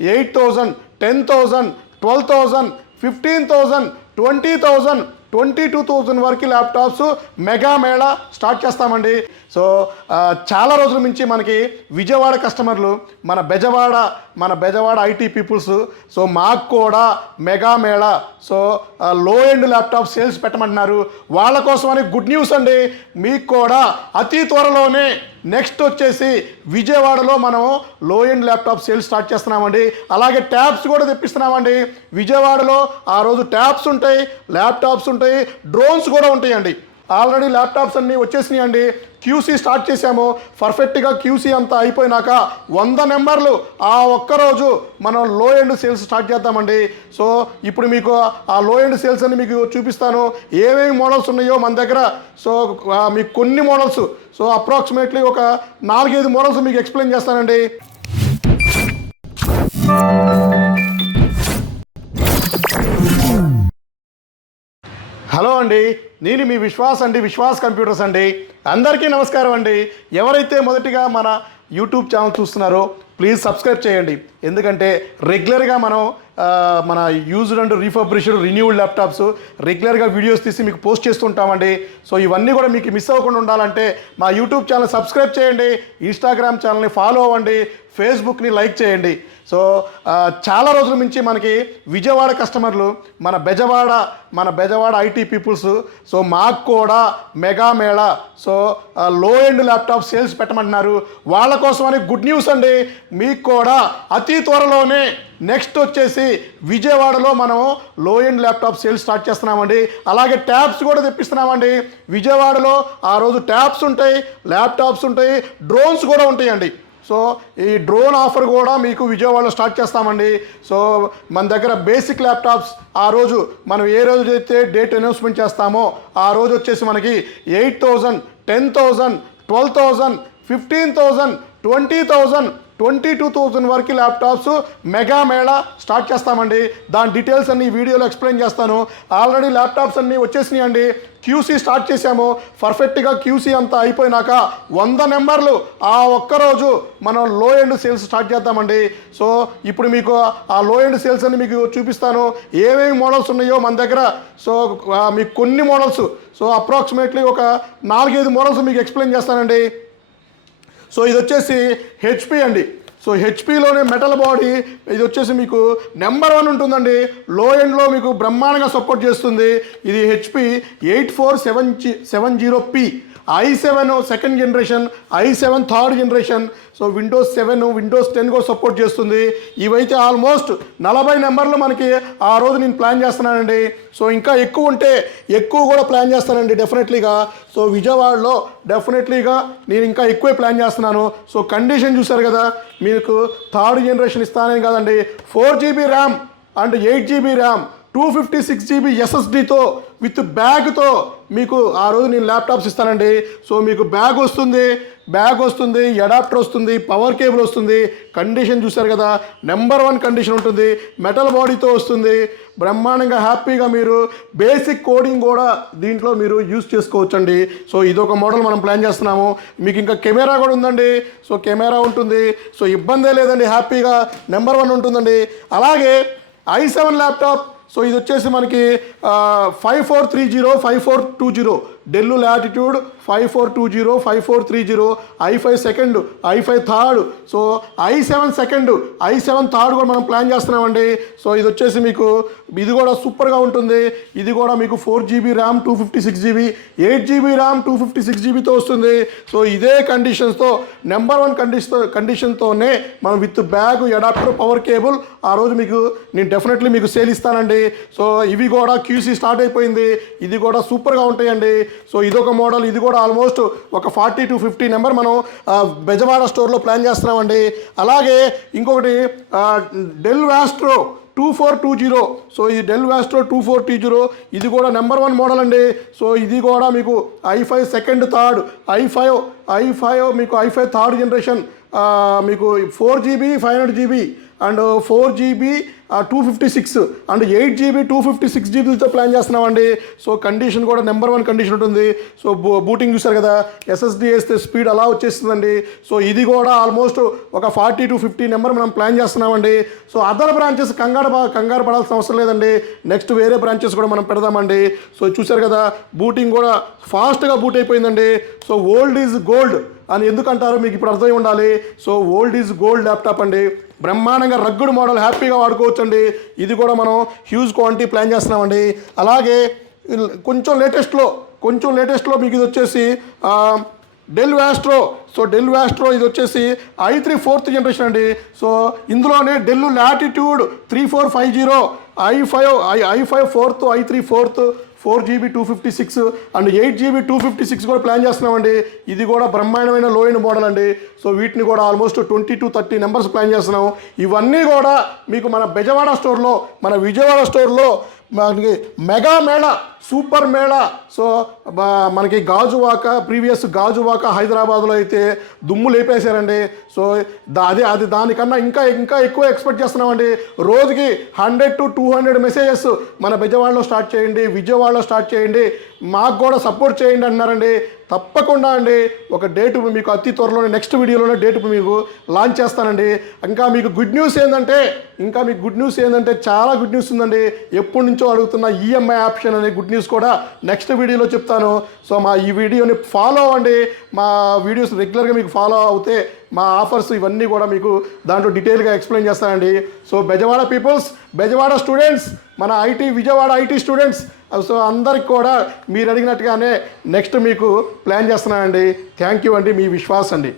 8,000, 10,000, 12,000, 15,000, 20,000, 22,000 వరకు laptops mega Mela start చేస్తామండి. So చాలా రోజుల నుంచి మనకి విజయవాడ కస్టమర్లు మన బెజవాడ ఐటీ పీపుల్స్ సో మాకు కూడా మెగా మేళా సో లో ఎండ్ ల్యాప్టాప్ సేల్స్ పెట్టమంటున్నారు. వాళ్ళ కోసమని గుడ్ న్యూస్ అండి, మీకు కూడా అతి త్వరలోనే నెక్స్ట్ వచ్చేసి విజయవాడలో మనం లో ఎండ్ ల్యాప్టాప్ సేల్స్ స్టార్ట్ చేస్తున్నామండి. అలాగే ట్యాబ్స్ కూడా తెప్పిస్తున్నామండి. విజయవాడలో ఆ రోజు ట్యాబ్స్ ఉంటాయి, ల్యాప్టాప్స్ ఉంటాయి, డ్రోన్స్ కూడా ఉంటాయండి. ఆల్రెడీ ల్యాప్టాప్స్ అన్నీ వచ్చేసినాయి అండి. క్యూసీ స్టార్ట్ చేసాము. పర్ఫెక్ట్గా క్యూసీ అంతా అయిపోయినాక 100 నెంబర్లు ఆ ఒక్కరోజు మనం లో ఎండ్ సేల్స్ స్టార్ట్ చేద్దామండి. సో ఇప్పుడు మీకు ఆ లో ఎండ్ సేల్స్ అని మీకు చూపిస్తాను, ఏమేమి మోడల్స్ ఉన్నాయో మన దగ్గర. సో మీకు కొన్ని మోడల్స్ సో అప్రాక్సిమేట్లీ ఒక 4-5 మోడల్స్ మీకు ఎక్స్ప్లెయిన్ చేస్తానండి. హలో అండి, నేను మీ విశ్వాస్ కంప్యూటర్స్ అండి. అందరికీ నమస్కారం అండి. ఎవరైతే మొదటిగా మన యూట్యూబ్ ఛానల్ చూస్తున్నారో ప్లీజ్ సబ్స్క్రైబ్ చేయండి. ఎందుకంటే రెగ్యులర్గా మనం మన used and refurbished renewed laptops రెగ్యులర్గా వీడియోస్ తీసి మీకు పోస్ట్ చేస్తుంటామండి. సో ఇవన్నీ కూడా మీకు మిస్ అవ్వకుండా ఉండాలంటే మా యూట్యూబ్ ఛానల్ సబ్స్క్రైబ్ చేయండి, ఇన్స్టాగ్రామ్ ఛానల్ని ఫాలో అవ్వండి, ఫేస్బుక్ని లైక్ చేయండి. సో చాలా రోజుల నుంచి మనకి విజయవాడ కస్టమర్లు మన బెజవాడ ఐటీ పీపుల్స్ సో మాకు కూడా మెగా మేళా సో లో ఎండ్ ల్యాప్టాప్ సేల్స్ పెట్టమంటున్నారు. వాళ్ళ కోసమని గుడ్ న్యూస్ అండి, మీకు కూడా అతి త్వరలోనే నెక్స్ట్ వచ్చేసి విజయవాడలో మనం లో ఎండ్ ల్యాప్టాప్ సేల్స్ స్టార్ట్ చేస్తున్నామండి. అలాగే ట్యాబ్స్ కూడా తెప్పిస్తున్నామండి. విజయవాడలో ఆ రోజు ట్యాబ్స్ ఉంటాయి, ల్యాప్టాప్స్ ఉంటాయి, డ్రోన్స్ కూడా ఉంటాయండి. సో ఈ డ్రోన్ ఆఫర్ కూడా మీకు విజయవాడలో స్టార్ట్ చేస్తామండి. సో మన దగ్గర బేసిక్ ల్యాప్టాప్స్ ఆ రోజు మనం ఏ రోజు అయితే డేట్ అనౌన్స్మెంట్ చేస్తామో ఆ రోజు వచ్చేసి మనకి 8,000, 10,000, 12,000, 15,000, 20,000, 22,000 వరకు ల్యాప్టాప్స్ మెగా మేళా స్టార్ట్ చేస్తామండి. దాని డీటెయిల్స్ అన్ని వీడియోలో ఎక్స్ప్లెయిన్ చేస్తాను. ఆల్రెడీ ల్యాప్టాప్స్ అన్నీ వచ్చేసినాయి అండి. క్యూసీ స్టార్ట్ చేసాము. పర్ఫెక్ట్గా క్యూసీ అంతా అయిపోయినాక 100 నెంబర్లు ఆ ఒక్కరోజు మనం లో ఎండ్ సేల్స్ స్టార్ట్ చేద్దామండి. సో ఇప్పుడు మీకు ఆ లో ఎండ్ సేల్స్ అని మీకు చూపిస్తాను, ఏమేమి మోడల్స్ ఉన్నాయో మన దగ్గర. సో మీకు కొన్ని మోడల్స్ సో అప్రాక్సిమేట్లీ ఒక 4-5 మోడల్స్ మీకు ఎక్స్ప్లెయిన్ చేస్తానండి. సో ఇది వచ్చేసి హెచ్పి అండి. సో హెచ్పిలోనే మెటల్ బాడీ ఇది వచ్చేసి మీకు నెంబర్ 1 ఉంటుందండి. లో ఎండ్లో మీకు బ్రహ్మాండంగా సపోర్ట్ చేస్తుంది. ఇది HP 8470P i7 second generation, i7 third generation. So Windows 7, Windows 10 కూడా సపోర్ట్ చేస్తుంది. ఇవైతే ఆల్మోస్ట్ 40 నెంబర్లు మనకి ఆ రోజు నేను ప్లాన్ చేస్తున్నానండి. సో ఇంకా ఎక్కువ ఉంటే ఎక్కువ కూడా ప్లాన్ చేస్తానండి డెఫినెట్లీగా. సో విజయవాడలో డెఫినెట్లీగా నేను ఇంకా ఎక్కువే ప్లాన్ చేస్తున్నాను. సో కండిషన్ చూసారు కదా, మీకు థర్డ్ జనరేషన్ ఇస్తానే కాదండి, 4GB RAM and 8GB RAM, 256GB SSDతో విత్ బ్యాగ్తో మీకు ఆ రోజు నేను ల్యాప్టాప్స్ ఇస్తానండి. సో మీకు బ్యాగ్ వస్తుంది, అడాప్టర్ వస్తుంది, పవర్ కేబుల్ వస్తుంది. కండిషన్ చూసారు కదా, నెంబర్ 1 కండిషన్ ఉంటుంది. మెటల్ బాడీతో వస్తుంది. బ్రహ్మాండంగా హ్యాపీగా మీరు బేసిక్ కోడింగ్ కూడా దీంట్లో మీరు యూజ్ చేసుకోవచ్చండి. సో ఇదొక మోడల్ మనం ప్లాన్ చేస్తున్నాము. మీకు ఇంకా కెమెరా కూడా ఉందండి. సో కెమెరా ఉంటుంది. సో ఇబ్బందే లేదండి, హ్యాపీగా నెంబర్ 1 ఉంటుందండి. అలాగే i7 ల్యాప్టాప్. సో ఇది వచ్చేసి మనకి 5430, 5420 del latitude 5420, 5430, i5 second, i5 third. So i7 second, i7 third కూడా మనం ప్లాన్ చేస్తున్నామండి. సో ఇది వచ్చేసి మీకు ఇది కూడా సూపర్గా ఉంటుంది. ఇది కూడా మీకు 4GB RAM, 256GB, 8GB RAM, 256GBతో వస్తుంది. సో ఇదే కండిషన్స్తో నెంబర్ 1 కండిషన్తోనే మనం with bag, adapter, power cable ఆ రోజు మీకు నేను డెఫినెట్లీ మీకు సేల్ ఇస్తానండి. సో ఇవి కూడా క్యూసీ స్టార్ట్ అయిపోయింది. ఇది కూడా సూపర్గా ఉంటాయండి. సో ఇదొక మోడల్. ఇది కూడా ఆల్మోస్ట్ ఒక 40 to 50 నెంబర్ మనం బెజవాడ స్టోర్లో ప్లాన్ చేస్తున్నామండి. అలాగే ఇంకొకటి డెల్ వాస్ట్రో 2420. సో ఈ డెల్ వాస్ట్రో 2420 ఇది కూడా నెంబర్ 1 మోడల్ అండి. సో ఇది కూడా మీకు i5 సెకండ్, థర్డ్, i5 మీకు i5 థర్డ్ జనరేషన్, మీకు 4GB 500GB and 4 GB 256 and 8 GB 256 జీబీలతో ప్లాన్ చేస్తున్నామండి. సో కండిషన్ కూడా నెంబర్ 1 కండిషన్ ఉంటుంది. సో బూటింగ్ చూసారు కదా, SSD వేస్తే స్పీడ్ అలా వచ్చేస్తుందండి. సో ఇది కూడా ఆల్మోస్ట్ ఒక 40 to 50 నెంబర్ మనం ప్లాన్ చేస్తున్నామండి. సో అదర్ బ్రాంచెస్ కంగారు పడాల్సిన అవసరం లేదండి. నెక్స్ట్ వేరే బ్రాంచెస్ కూడా మనం పెడదామండి. సో చూసారు కదా, బూటింగ్ కూడా ఫాస్ట్గా బూట్ అయిపోయిందండి. సో ఓల్డ్ ఈజ్ గోల్డ్ అని ఎందుకంటారో మీకు ఇప్పుడు అర్థమై ఉండాలి. So old is gold laptop అండి, బ్రహ్మాండంగా రగ్గుడు మోడల్ హ్యాపీగా వాడుకోవచ్చు అండి. ఇది కూడా మనం హ్యూజ్ క్వాంటిటీ ప్లాన్ చేస్తున్నామండి. అలాగే కొంచెం లేటెస్ట్లో మీకు ఇది వచ్చేసి డెల్ వ్యాస్ట్రో. సో డెల్ వ్యాస్ట్రో ఇది వచ్చేసి i3 4th జనరేషన్ అండి. సో ఇందులోనే del latitude 3450 i5 4th i3 4th 4 GB 256 and 8 GB 256 కూడా ప్లాన్ చేస్తున్నామండి. ఇది కూడా బ్రహ్మాండమైన లో ఎండ్ మోడల్ అండి. సో వీటిని కూడా ఆల్మోస్ట్ 20 to 30 నెంబర్స్ ప్లాన్ చేస్తున్నాం. ఇవన్నీ కూడా మీకు మన విజయవాడ స్టోర్లో మనకి mega Mela, super Mela. So మనకి ప్రీవియస్ గాజువాక హైదరాబాద్లో అయితే దుమ్ము లేపేశారండి. సో అది దానికన్నా ఇంకా ఎక్కువ ఎక్స్పెక్ట్ చేస్తున్నామండి. రోజుకి 100 to 200 మెసేజెస్ మన విజయవాడలో స్టార్ట్ చేయండి, మాకు కూడా సపోర్ట్ చేయండి అన్నారండి. తప్పకుండా అండి, ఒక డేట్ మీకు అతి త్వరలోనే నెక్స్ట్ వీడియోలోనే డేట్ మీకు లాంచ్ చేస్తానండి. ఇంకా మీకు గుడ్ న్యూస్ ఏంటంటే చాలా గుడ్ న్యూస్ ఉందండి. ఎప్పటి నుంచో అడుగుతున్న EMI ఆప్షన్ అనే గుడ్ న్యూస్ కూడా నెక్స్ట్ వీడియోలో చెప్తాను. సో మా ఈ వీడియోని ఫాలో అవ్వండి. మా వీడియోస్ రెగ్యులర్గా మీకు ఫాలో అవుతే మా ఆఫర్స్ ఇవన్నీ కూడా మీకు దాంట్లో డీటెయిల్గా ఎక్స్ప్లెయిన్ చేస్తానండి. సో బెజవాడ స్టూడెంట్స్, మన విజయవాడ IT స్టూడెంట్స్, సో అందరికి కూడా మీరు అడిగినట్టుగానే నెక్స్ట్ మీకు ప్లాన్ చేస్తున్నానండి. థ్యాంక్ యూ అండి, మీ విశ్వాస్ అండి.